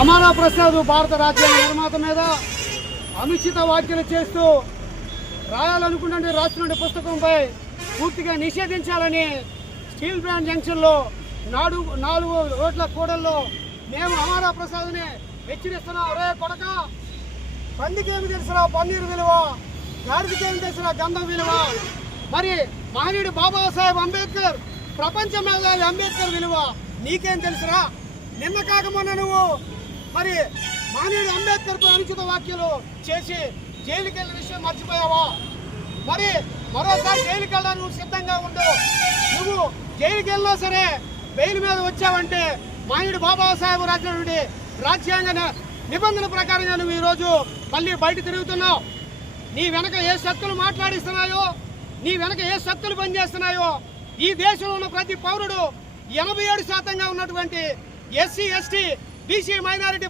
అమరా ప్రసాద్ భారత రాజ్యాంగ నిర్మాత మీద అనుచిత వ్యాఖ్యలు చేస్తూ రాయాలనుకుంటే రాస్తున్న పుస్తకంపై పూర్తిగా నిషేధించాలని స్టీల్ ప్లాంట్ జంక్షన్లో 4 రోడ్ల కూడల్లో మేము అమరా ప్రసాద్ని హెచ్చరిస్తున్నాం. రే కొడక, పందికేమి తెలుసురా పన్నీరు విలువ, గాడిదకేమి తెలుసురా గంధం విలువ, మరి మహనీయుడు బాబాసాహెబ్ అంబేద్కర్, ప్రపంచ మేధావి అంబేద్కర్ విలువ నీకేం తెలుసురా? నిన్న కాక మొన్న నువ్వు మరి మహనీయుడు అంబేద్కర్తో అనుచిత వ్యాఖ్యలు చేసి జైలుకి వెళ్ళిన విషయం మర్చిపోయావా? మరి మరోసారి జైలుకి వెళ్ళడానికి నువ్వు సిద్ధంగా ఉండు. నువ్వు జైలుకి వెళ్ళినా సరే బెయిల్ మీద వచ్చావంటే మహనీయుడు బాబాసాహెబ్ రాసినటువంటి రాజ్యాంగ నిబంధన ప్రకారంగా నువ్వు ఈరోజు మళ్ళీ బయట తిరుగుతున్నావు. నీ వెనక ఏ శక్తులు మాట్లాడిస్తున్నాయో, నీ వెనక ఏ శక్తులు పనిచేస్తున్నాయో ఈ దేశంలో ఉన్న ప్రతి పౌరుడు 87% ఉన్నటువంటి ఎస్సీ ఎస్టీ బీసీ మైనారిటీ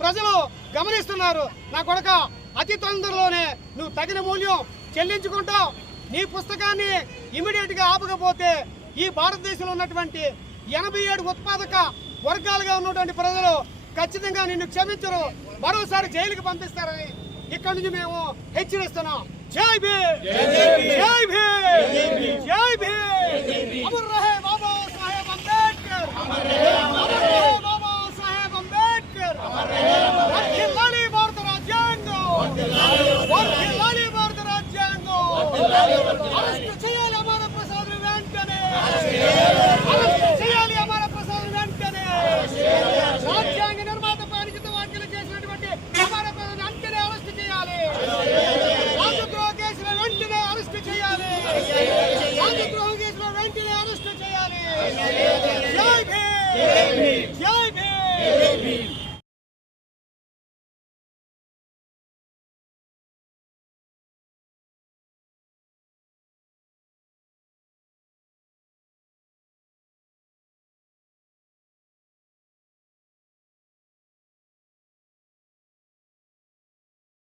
ప్రజలు గమనిస్తున్నారు. నా కొడక, అతి తొందరలోనే నువ్వు తగిన మూల్యం చెల్లించుకుంటావు. నీ పుస్తకాన్ని ఇమీడియట్గా ఆపకపోతే ఈ భారతదేశంలో ఉన్నటువంటి 87 ఉత్పాదక వర్గాలుగా ఉన్నటువంటి ప్రజలు ఖచ్చితంగా నిన్ను క్షమించరు, మరోసారి జైలుకి పంపిస్తారని ఇక్కడి నుంచి మేము హెచ్చరిస్తున్నాం. జై భీమ్, జై భీమ్, జై భీమ్. అమర్ రహే బాబా సాహెబ్ అంబేద్కర్.